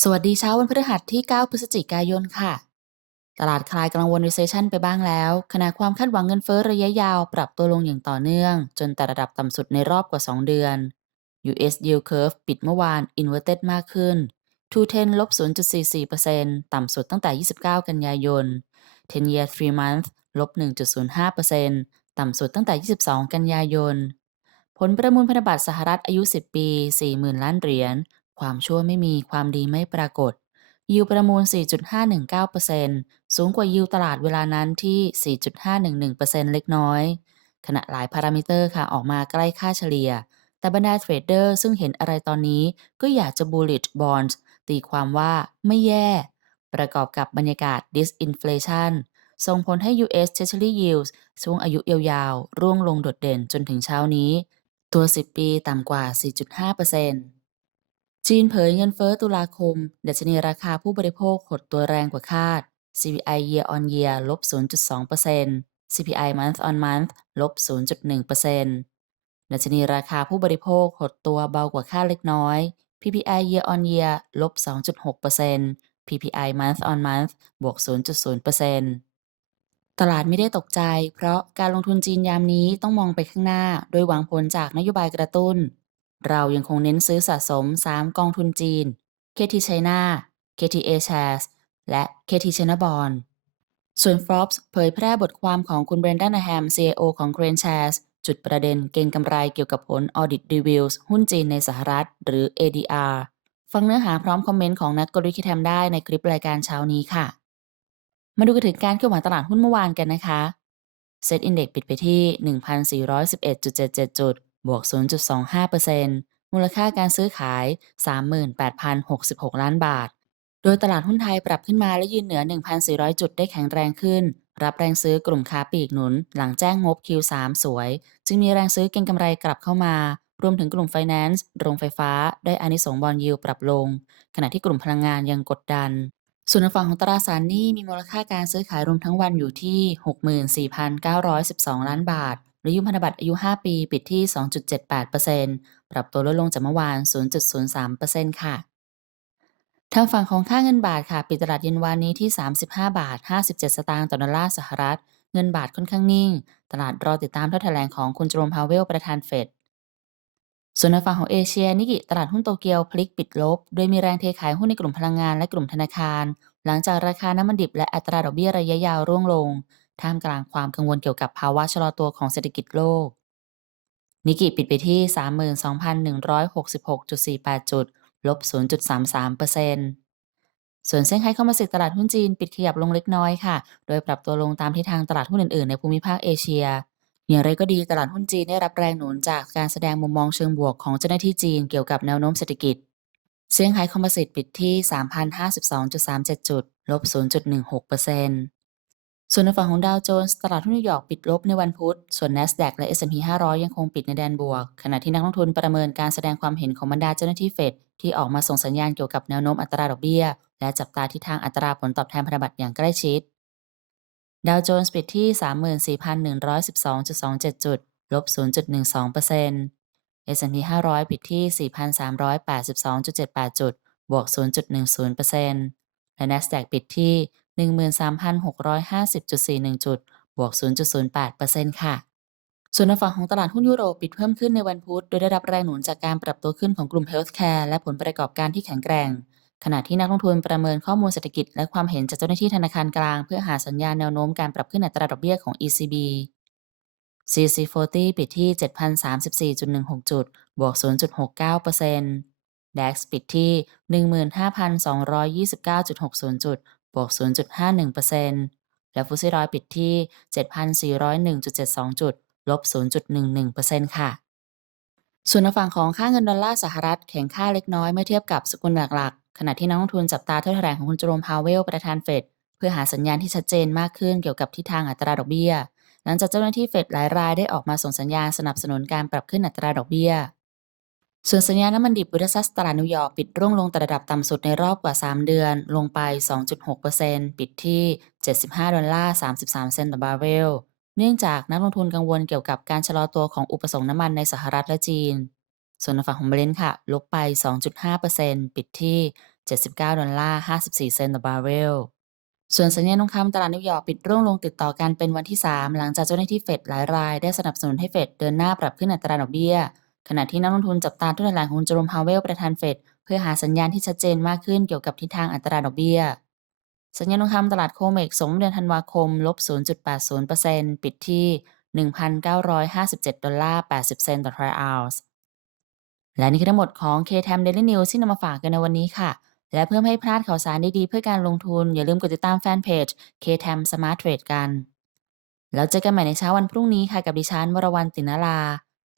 สวัสดีเช้าวันพฤหัสที่ 9 พฤศจิกายนค่ะ ตลาดคลายกังวล Recession ไปบ้างแล้ว ขณะความคาดหวังเงินเฟ้อระยะยาวปรับตัวลงอย่างต่อเนื่อง จนแต่ระดับต่ำสุดในรอบกว่า 2 เดือน US Yield Curve ปิดเมื่อวาน Inverted มากขึ้น 210ลบ0.44%ต่ำสุดตั้งแต่ 29 กันยายน 10 Year 3 Month ลบ1.05%ต่ำสุดตั้งแต่ 22 กันยายน ผลประมูลพันธบัตรสหรัฐอายุ 10 ปี 40,000 ล้านเหรียญ ความชั่วไม่มีความดีไม่ปรากฏ ยิวประมูล 4.519%สูงกว่ายิวตลาดเวลานั้นที่ 4.511%เล็กน้อย ขณะหลายพารามิเตอร์ค่ะออกมาใกล้ค่าเฉลี่ย แต่บรรดาเทรดเดอร์ซึ่งเห็นอะไรตอนนี้ก็อยากจะ bullish bonds ตีความว่าไม่แย่ ประกอบกับบรรยากาศ disinflation ส่งผลให้ US Treasury Yields ช่วงอายุยาวๆ ร่วงลงโดดเด่นจนถึงเช้านี้ ตัว 10 ปีต่ำกว่า 4.5% จีนเผยเงินเฟ้อตุลาคมดัชนีราคาผู้บริโภคหดตัวแรงกว่าคาด CPI year on year ลบ 0.2% CPI month on month ลบ 0.1%ดัชนีราคาผู้บริโภคหดตัวเบากว่าคาดเล็กน้อย PPI year on year ลบ 2.6% PPI month on month บวก 0.0%ตลาดไม่ได้ตกใจ เพราะการลงทุนจีนยามนี้ต้องมองไปข้างหน้า โดยหวังผลจากนโยบายกระตุ้น เรายังคงเน้นซื้อสะสม 3 กองทุนจีน KT China KT A Shares และ KT China Bond ส่วน Forbes เผยแพร่บทความของคุณเบรนดันแฮม CEO ของ Crane Shares จุดประเด็นเก่งกำไรเกี่ยวกับผล Audit Reviews หุ้นจีนในสหรัฐ หรือ ADR ฟังเนื้อหาพร้อมคอมเมนต์ของนักกลยุทธ์คิดแฮมได้ในคลิปรายการเช้านี้ค่ะ มาดูกันถึงการเคลื่อนไหวตลาดหุ้นเมื่อวานกันนะคะ Set Index ปิดไปที่ 1,411.77 จุด บวก 0.25%มูลค่าการซื้อขาย 38,066 ล้านบาท โดยตลาดหุ้นไทยปรับขึ้นมาและยืนเหนือ 1,400 จุดได้แข็งแรงขึ้น รับแรงซื้อกลุ่มค้าปลีกหนุน หลังแจ้งงบ Q3 สวย จึงมีแรงซื้อเก็งกำไรกลับเข้ามารวมถึงกลุ่มไฟแนนซ์ โรงไฟฟ้า ได้อานิสงบอลยิวปรับลง ขณะที่กลุ่มพลังงานยังกดดัน ส่วนฝั่งของตราสารหนี้มีมูลค่าการซื้อขายรวมทั้งวันอยู่ที่ 64,912 ล้านบาท รือยุพันธบัตรอายุ 5 ปีปิดที่ 2.78%ปรับตัวลดลงจากเมื่อวาน 0.03%ค่ะ ทางฝั่งของค่าเงินบาทค่ะ ปิดตลาดเย็นวานนี้ที่ 35 บาท 57 สตางค์ต่อดอลลาร์สหรัฐ เงินบาทค่อนข้างนิ่ง ตลาดรอติดตามถ้อยแถลงของคุณโจมพาวเวลประธานเฟดส่วนในฝั่งของเอเชียนิกิตลาดหุ้นโตเกียวพลิกปิดลบ โดยมีแรงเทขายหุ้นในกลุ่มพลังงานและกลุ่มธนาคาร หลังจากราคาน้ำมันดิบและอัตราดอกเบี้ยระยะยาวร่วงลง ท่ามกลางความกังวลเกี่ยวกับภาวะชะลอตัวของเศรษฐกิจโลก นิกิปิดไปที่ 32,166.48 จุด ลบ 0.33%ส่วนเซี่ยงไฮ้คอมโพสิตตลาดหุ้นจีนปิดขยับลงเล็กน้อยค่ะ โดยปรับตัวลงตามทิศทางตลาดหุ้นอื่นๆ ในภูมิภาคเอเชีย อย่างไรก็ดีตลาดหุ้นจีนได้รับแรงหนุนจากการแสดงมุมมองเชิงบวกของเจ้าหน้าที่จีนเกี่ยวกับแนวโน้มเศรษฐกิจเซี่ยงไฮ้คอมโพสิตปิดที่ 3,052.37 จุด ลบ 0.16% ส่วนในฝั่งของดาวโจนส์ตลาดหุ้นนิวยอร์กปิดลบในวันพุธ ส่วน NASDAQ และ S&P 500 ยังคงปิดในแดนบวก ขณะที่นักลงทุนประเมินการแสดงความเห็นของบรรดาเจ้าหน้าที่เฟดที่ออกมาส่งสัญญาณเกี่ยวกับแนวโน้มอัตราดอกเบี้ย และจับตาทิศทางอัตราผลตอบแทนพันธบัตรอย่างใกล้ชิด ดาวโจนส์ปิดที่ 34,112.27 จุด ลบ 0.12% S&P 500 ปิดที่ 4,382.78 จุด บวก 0.10% และ NASDAQ ปิดที่ 13,650.41 จุด บวก 0.08%ค่ะ ส่วนในฝั่งของตลาดหุ้นยุโรปปิดเพิ่มขึ้นในวันพุธ โดยได้รับแรงหนุนจากการปรับตัวขึ้นของกลุ่ม Healthcare และผลประกอบการที่แข็งแกร่ง ขณะที่นักลงทุนประเมินข้อมูลเศรษฐกิจ และความเห็นจากเจ้าหน้าที่ธนาคารกลาง เพื่อหาสัญญาณแนวโน้มการปรับขึ้นอัตราดอกเบี้ยของ ECB CC40 ปิดที่ 7,034.16 จุด บวก 0.69% DAX ปิดที่ 15,229.60 จุด บวก 0.51%และฟุตซี่ร้อยปิดที่ 7,401.72 จุด ลบ 0.11%ค่ะ ส่วนฝั่งของค่าเงินดอลลาร์สหรัฐแข็งค่าเล็กน้อยเมื่อเทียบกับสกุลหลักๆ ขณะที่นักลงทุนจับตาถ้อยแถลงของคุณโจมพาวเวลประธานเฟดเพื่อหาสัญญาณที่ชัดเจนมากขึ้นเกี่ยวกับทิศทางอัตราดอกเบี้ย หลังจากเจ้าหน้าที่เฟดหลายรายได้ออกมาส่งสัญญาณสนับสนุนการปรับขึ้นอัตราดอกเบี้ย ส่วนสัญญาน้ำมันดิบบูดัซัสตลาดนิวยอร์กปิดร่วงลงแต่ระดับต่ำสุดในรอบกว่า 3 เดือน ลงไป 2.6%ปิดที่ 75 ดอลลาร์ 33 เซนต์ต่อบาร์เรล เนื่องจากนักลงทุนกังวลเกี่ยวกับการชะลอตัวของอุปสงค์น้ำมันในสหรัฐและจีน ส่วนในฝั่งของเบรนท์ค่ะ ลบไป 2.5%ปิดที่ 79 ดอลลาร์ 54 เซนต์ต่อบาร์เรล ส่วนสัญญาณทองคำตลาดนิวยอร์กปิดร่วงลงติดต่อกันเป็นวันที่ 3 หลังจากเจ้าหน้าที่เฟดหลายราย ได้สนับสนุนให้เฟดเดินหน้าปรับขึ้นอัตราดอกเบี้ย ขณะที่นักลงทุนจับตาทุนหลายของเจอโรมพาวเวลประธานเฟดเพื่อหาสัญญาณที่ชัดเจนมากขึ้นเกี่ยวกับทิศทางอัตราดอกเบี้ย สัญญาณทองคำตลาดโคเมกส่งเดือนธันวาคมลบ 0.80%ปิดที่ 1,957 ดอลลาร์ 80 เซนต์ต่อทรัลออนซ์และนี่คือทั้งหมดของ KTM Daily News ที่นำมาฝากกันในวันนี้ค่ะ และเพื่อไม่ให้พลาดข่าวสารดีๆ เพื่อการลงทุน อย่าลืมกดติดตามแฟนเพจ KTM Smart Trade กัน แล้วเจอกันใหม่ในเช้าวันพรุ่งนี้ค่ะกับดิฉันวรวรรณตินรา